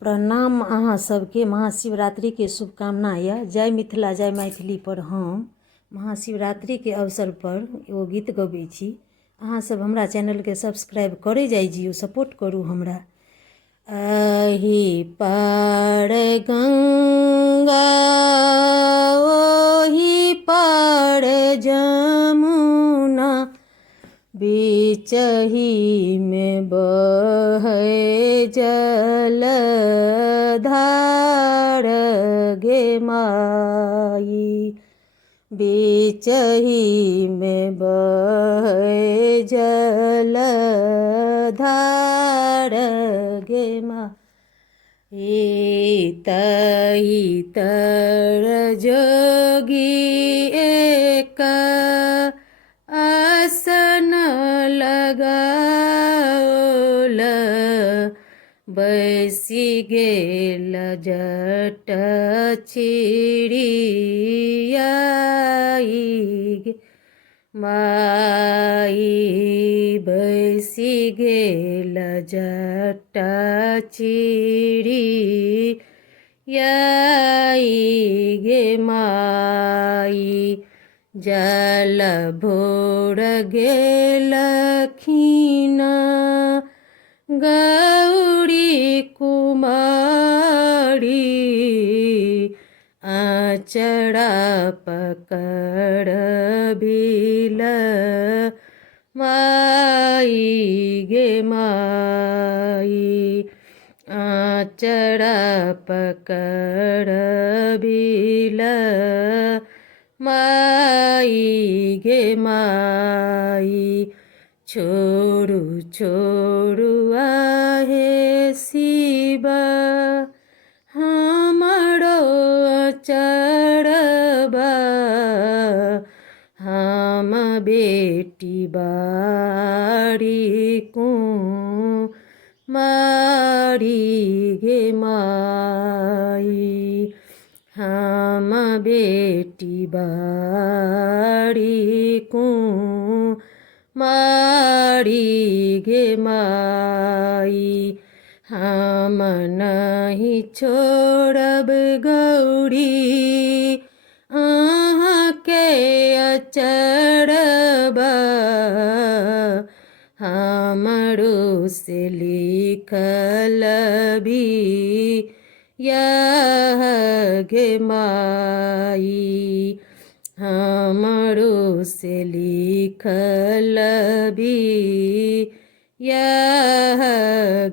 प्रणाम अहाँ सबके महाशिवरात्रि के शुभकामना यऽ। जय मिथिला जय मैथिली पर हम महाशिवरात्रि के अवसर पर एगो गीत गबै छी। अहाँ सब हमरा चैनल के सब्सक्राइब करे जाइ जियो, सपोर्ट करू हमरा। अहि पार गंगा ओहि पार जमुना, बीचही में बहे जलधार गे माई, बीचही में बहे जलधार गे माई। तही तर जोगी एक आसन लगाओल, बैसी गेल जट छिड़ियाई गे माई, बैसी गेल जट छिड़ियाई गे माई। जल भोर गेलखिन गौरी कुमारी, आचरा पकड़ बिल माई गे माई, आचरा पकड़ बिल माई गे माई। छोड़ू छोड़ू आहे शिव हमरो चढ़बा, हम बेटी बारी कुमारी गे माई, हम बेटी बारी कुमारी गे माई। हम नहीं छोड़ब गौरी अहाँ के अचरबा, हमरो से लिखल भी यह गे माई, हमरो से लिखल भी यह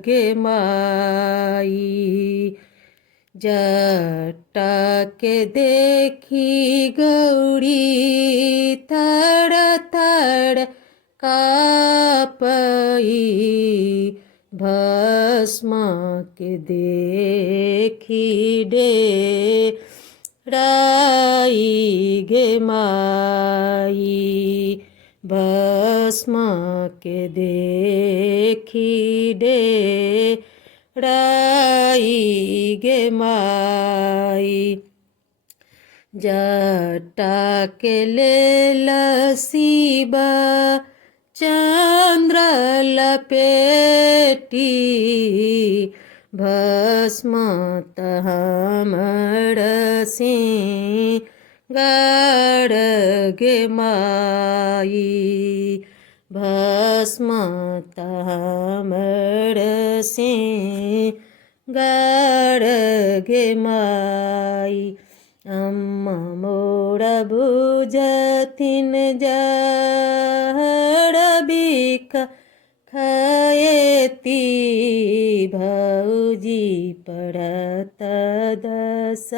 गे माई। जटा के देखी गौरी थर थर कापई, भस्म के देखी डेराई गे माई, भस्म के देखी डेराई गे माई। जटा के लेल शिव चंद्र लपेटी, भस्म हमर सिंगार गे माई, भस्म हमर सिंगार गे माई। अम्मा मोर बुझथिन जहर बिख खएती, भौजी पढ़त दस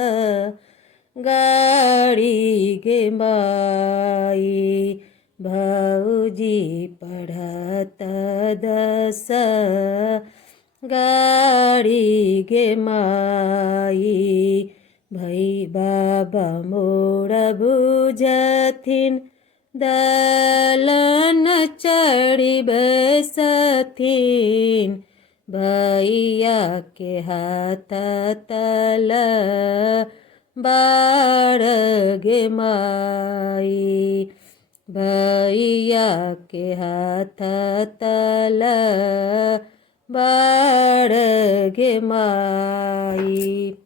गाड़ी गे माई, भौजी पढ़त दस गाड़ी गे माई। भई बाबा मोर बुझथिन दलन चढ़ी बसथिन, भैया के हाथ तल बार गे माई, भैया के हाथ तल बाड़ गे माई।